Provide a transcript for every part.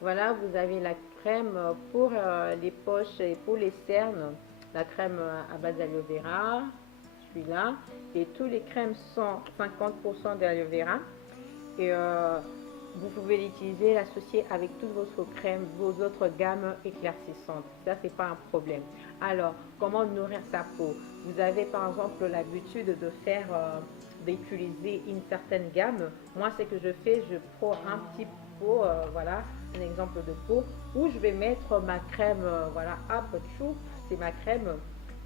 Voilà, vous avez la crème pour les poches et pour les cernes, la crème à base d'aloe vera, celui-là. Et tous les crèmes sont 50% d'aloe vera. Et vous pouvez l'utiliser, l'associer avec toutes vos crèmes, vos autres gammes éclaircissantes. Ça, c'est pas un problème. Alors, comment nourrir sa peau? Vous avez par exemple l'habitude de faire, d'utiliser une certaine gamme. Moi, ce que je fais, je prends un petit pot, voilà, un exemple de pot, où je vais mettre ma crème, voilà, hop, chou, c'est ma crème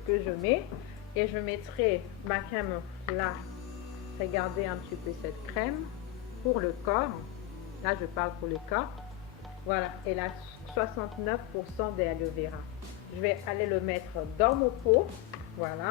que je mets. Et je mettrai ma crème là. Regardez un petit peu cette crème pour le corps. Là, je parle pour le corps. Voilà, elle a 69% d'aloe vera. Je vais aller le mettre dans mon pot. Voilà.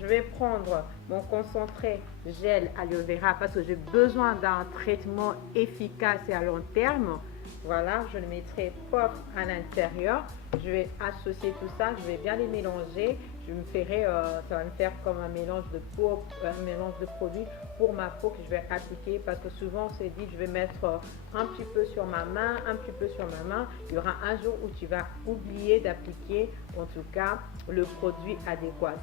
Je vais prendre mon concentré gel aloe vera parce que j'ai besoin d'un traitement efficace et à long terme. Voilà, je le mettrai pop à l'intérieur. Je vais associer tout ça, je vais bien les mélanger. Je me ferai, ça va me faire comme un mélange de peau, un mélange de produits pour ma peau que je vais appliquer parce que souvent c'est dit je vais mettre un petit peu sur ma main, un petit peu sur ma main. Il y aura un jour où tu vas oublier d'appliquer en tout cas le produit adéquat.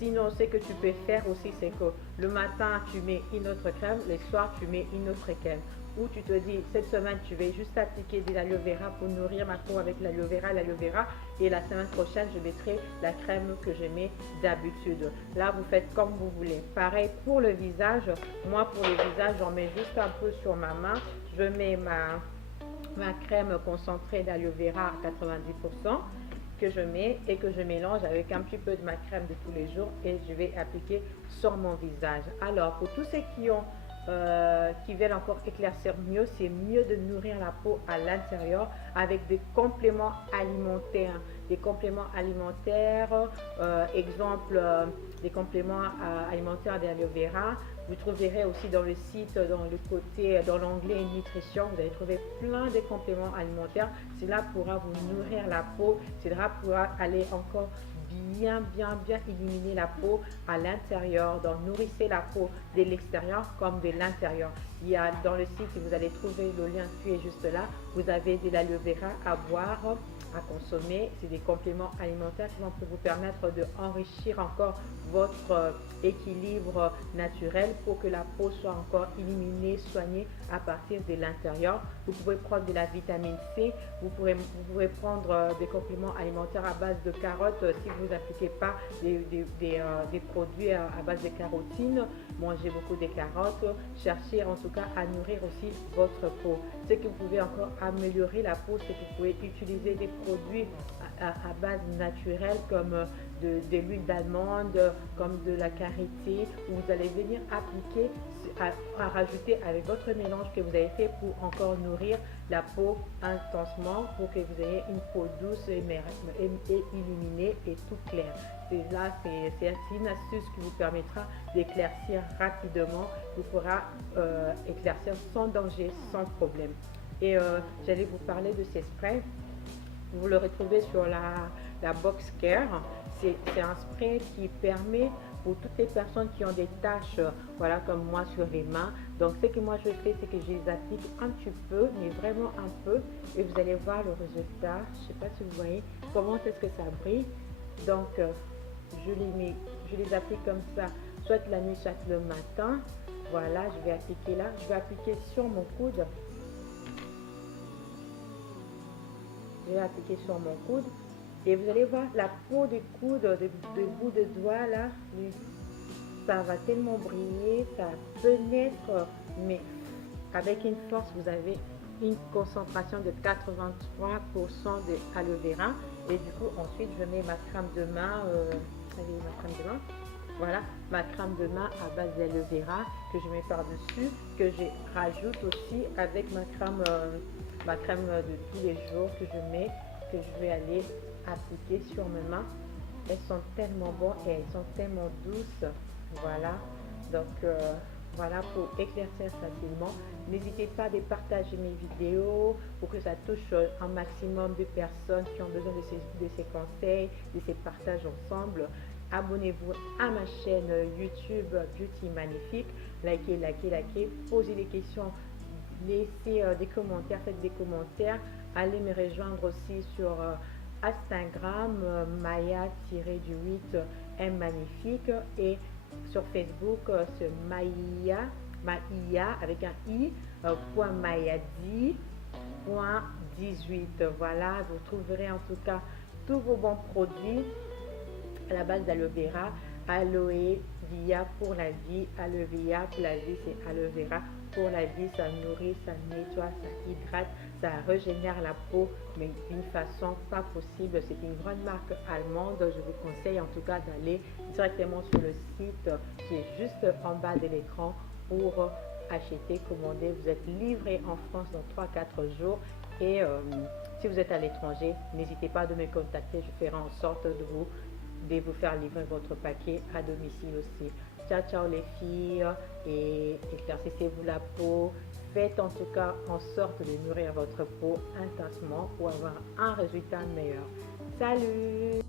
Sinon, ce que tu peux faire aussi, c'est que le matin, tu mets une autre crème, le soir, tu mets une autre crème. Ou tu te dis, cette semaine, tu vais juste appliquer de l'aloe vera pour nourrir ma peau avec l'aloe vera, et la semaine prochaine, je mettrai la crème que je mets d'habitude. Là, vous faites comme vous voulez. Pareil pour le visage. Moi, pour le visage, j'en mets juste un peu sur ma main. Je mets ma crème concentrée d'aloe vera à 90% que je mets et que je mélange avec un petit peu de ma crème de tous les jours et je vais appliquer sur mon visage. Alors, pour tous ceux qui veulent encore éclaircir mieux, c'est mieux de nourrir la peau à l'intérieur avec des compléments alimentaires. Des compléments alimentaires, exemple, des compléments alimentaires d'aloe vera. Vous trouverez aussi dans le site, dans le côté, dans l'onglet nutrition, vous allez trouver plein de compléments alimentaires. Cela pourra vous nourrir la peau, cela pourra aller encore bien éliminer la peau à l'intérieur. Donc nourrissez la peau de l'extérieur comme de l'intérieur. Il y a dans le site, vous allez trouver le lien qui est juste là. Vous avez de l'aloe vera à boire, à consommer. C'est des compléments alimentaires qui vont vous permettre d'enrichir encore votre équilibre naturel pour que la peau soit encore éliminée, soignée à partir de l'intérieur. Vous pouvez prendre de la vitamine C, vous pouvez prendre des compléments alimentaires à base de carottes si vous n'appliquez pas des produits à base de carotine. Mangez beaucoup de carottes, cherchez en tout cas à nourrir aussi votre peau. Ce que vous pouvez encore améliorer la peau, c'est que vous pouvez utiliser des produits à base naturelle comme de l'huile d'almande, comme de la karité, où vous allez venir appliquer, à rajouter avec votre mélange que vous avez fait pour encore nourrir la peau intensement, pour que vous ayez une peau douce et illuminée et tout clair. Là, c'est une astuce qui vous permettra d'éclaircir rapidement, vous pourra éclaircir sans danger, sans problème. Et j'allais vous parler de ces sprays. Vous le retrouvez sur la Box Care. C'est un spray qui permet pour toutes les personnes qui ont des taches, voilà, comme moi sur les mains. Donc, ce que moi je fais, c'est que je les applique un petit peu, mais vraiment un peu. Et vous allez voir le résultat. Je ne sais pas si vous voyez comment est-ce que ça brille. Donc, je les applique comme ça, soit la nuit, soit le matin. Voilà, je vais appliquer là. Je vais appliquer sur mon coude. Je vais appliquer sur mon coude. Et vous allez voir la peau du coude, de bout de doigt là, ça va tellement briller, ça pénètre, mais avec une force, vous avez une concentration de 83% d'aloe vera. Et du coup, ensuite, je mets ma crème de main, ma crème de main. Voilà, ma crème de main à base d'aloe vera que je mets par-dessus, que je rajoute aussi avec ma crème de tous les jours que je mets, que je vais aller appliquer sur mes mains. Elles sont tellement bonnes et elles sont tellement douces. Voilà, donc voilà pour éclaircir facilement. N'hésitez pas à partager mes vidéos pour que ça touche un maximum de personnes qui ont besoin de ces conseils, de ces partages ensemble. Abonnez-vous à ma chaîne YouTube Beauty Magnifique. Likez, posez des questions. laissez des commentaires, faites des commentaires. Allez me rejoindre aussi sur Instagram, Maya-du-8 M magnifique, et sur Facebook, c'est Maïa avec un i, point Mayadi, point 18. Voilà, vous trouverez en tout cas tous vos bons produits à la base d'aloe vera. Aloe Via pour la vie, aloe vera pour la vie, c'est aloe vera pour la vie. Ça nourrit, ça nettoie, ça hydrate, ça régénère la peau, mais d'une façon pas possible. C'est une grande marque allemande. Je vous conseille en tout cas d'aller directement sur le site qui est juste en bas de l'écran pour acheter, commander. Vous êtes livré en France dans 3-4 jours. Et si vous êtes à l'étranger, n'hésitez pas à me contacter. Je ferai en sorte de vous faire livrer votre paquet à domicile aussi. Ciao ciao les filles, et éclaircissez-vous la peau. Faites en tout cas en sorte de nourrir votre peau intensement pour avoir un résultat meilleur. Salut!